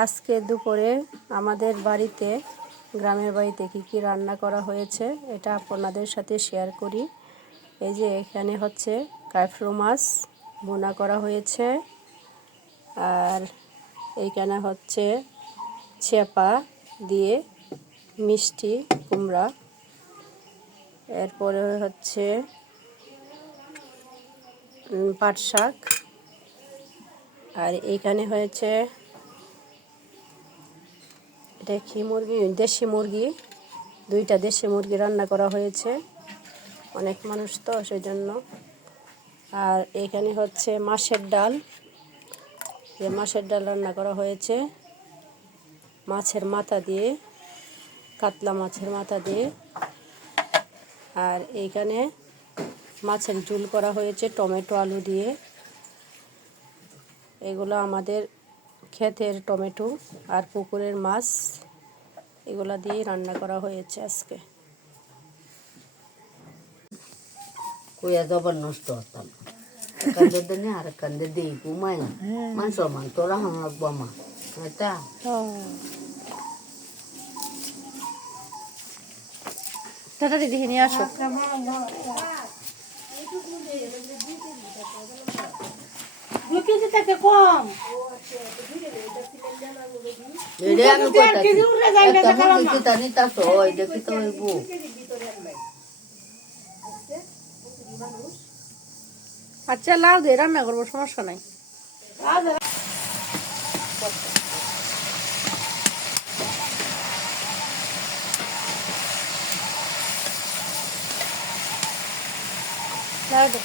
আজকে দুপুরে আমাদের বাড়িতে গ্রামের বাড়িতে কি রান্না করা হয়েছে এটা আপনাদের সাথে শেয়ার করি। এই যে এখানে হচ্ছে কাইফ্রো মাছ ভুনা করা হয়েছে, আর এইখানে হচ্ছে চেপা দিয়ে মিষ্টি কুমড়া, এরপরে হচ্ছে পাট শাক, আর এইখানে হয়েছে এটা কি মুরগি, দেশি মুরগি, দুইটা দেশি মুরগি রান্না করা হয়েছে, অনেক মানুষ তো সেই জন্য। আর এখানে হচ্ছে মাছের ডাল, যে মাছের ডাল রান্না করা হয়েছে মাছের মাথা দিয়ে, কাতলা মাছের মাথা দিয়ে। আর এইখানে মাছের ঝোল করা হয়েছে টমেটো আলু দিয়ে। এগুলো আমাদের ক্ষেতের টমেটো আর পুকুরের মাছ, এগুলা দিয়ে রান্না করা হয়েছে আজকে। কইয়া জবর নষ্ট হতাম কান্দে দিনে আর কান্দে দিই ঘুমাই মানুষ মান তোরা আমার বামা এটা টাটা দিদি নিয়ে আসো। কম এরে আমি কইতাছি নিতাছ ওই দেখি তো হইব। আচ্ছা লাউ দিয়ে রান্না করবো, সমস্যা নাই। লাউ দে।